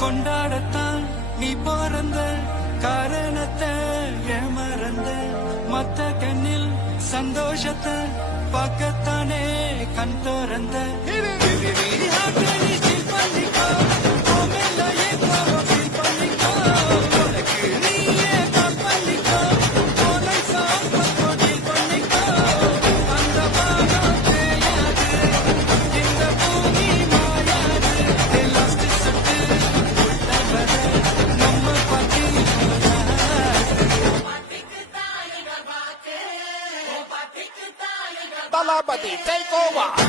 கொண்டாடத்தான் நீ பிறந்த காரணத்தை ஏமறந்த மத்த கண்ணில் சந்தோஷத்தை பார்க்கத்தானே கண் திறந்த Talabadi, take over.